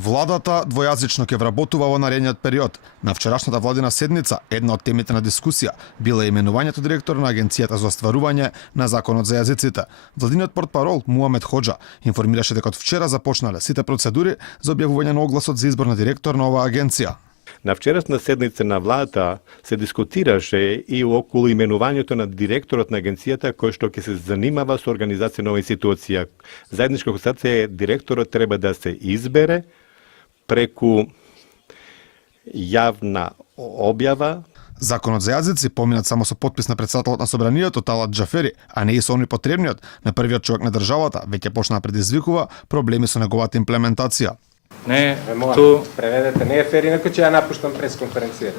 Владата двојазично ќе вработува во наредниот период. На вчерашната владина седница, една од темите на дискусија била именувањето директор на Агенцијата за остварување на Законот за јазиците. Владиниот портпарол Муамед Хоџа информираше дека од вчера започнале сите процедури за објавување на огласот за избор на директор на оваа агенција. На вчерашна седница на владата се дискутираше и околу именувањето на директорот на агенцијата кој што ќе се занимава со организација на оваа институција. Заедничка констатација е директорот треба да се избере преку јавна објава. Законот за јазици поминат само со подпис на претседателот на собранието Талат Џафери, а не и со оној потребниот на првиот човек на државата, веќе почна да предизвикува проблеми со неговата имплементација. Не, ту преведете, не е фер, инаку ќе ја напуштам пресконференција.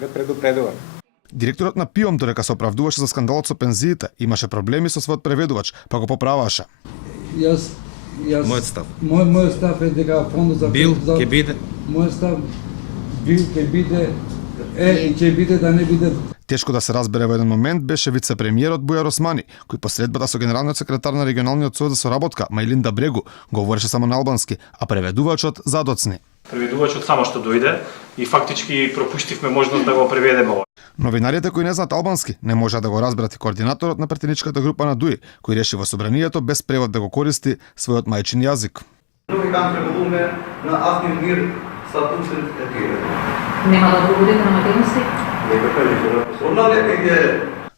Ве предупредувам. Директорот на ПИОМ, додека се оправдуваше за скандалот со пензиите, имаше проблеми со својот преведувач, па го поправаше. мојот став. Мојот став е дека фондот за ќе биде. Мојот став ќе биде и ќе биде да не биде. Тешко да се разбере во еден момент беше вице-премиерот Бујар Османи, кој посредбата со генералниот секретар на регионалниот совет за соработка Мајлинда Брегу говореше само на албански, а преведувачот задоцни. Преведувачот само што дојде и фактички пропуштивме можност да го преведеме ова. Новинарите кои не знаат албански не можеа да го разберат и координаторот на претеничката група на ДУИ, кој реши во собранието без превод да го користи својот мајчин јазик. Нема да одговорите на матерински?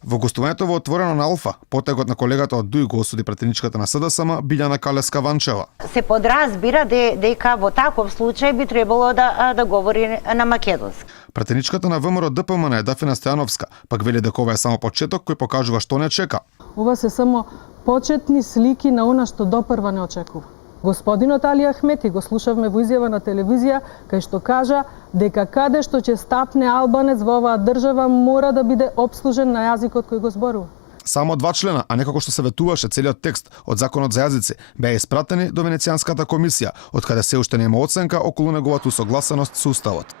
Во гостувањето во Отворено на Алфа, потегот на колегата од ДУИ го осуди претеничката на СДСМ Билјана Калеска-Ванчева. Се подразбира дека во таков случај би требало да говори на македонски. Претеничката на ВМРО ДПМН е Дафина Стојановска, пак вели дека ова е само почеток кој покажува што не чека. Ова се само почетни слики на она што допрва не очекува. Господинот Али Ахмети го слушавме во изјава на телевизија, кај што кажа дека каде што ќе стапне албанец во оваа држава мора да биде обслужен на јазикот кој го зборува. Само 2 члена, а некако што се ветуваше целиот текст од Законот за јазици, беа испратени до Венецијанската комисија, од каде се уште нема оценка околу неговата усогласеност со Уставот.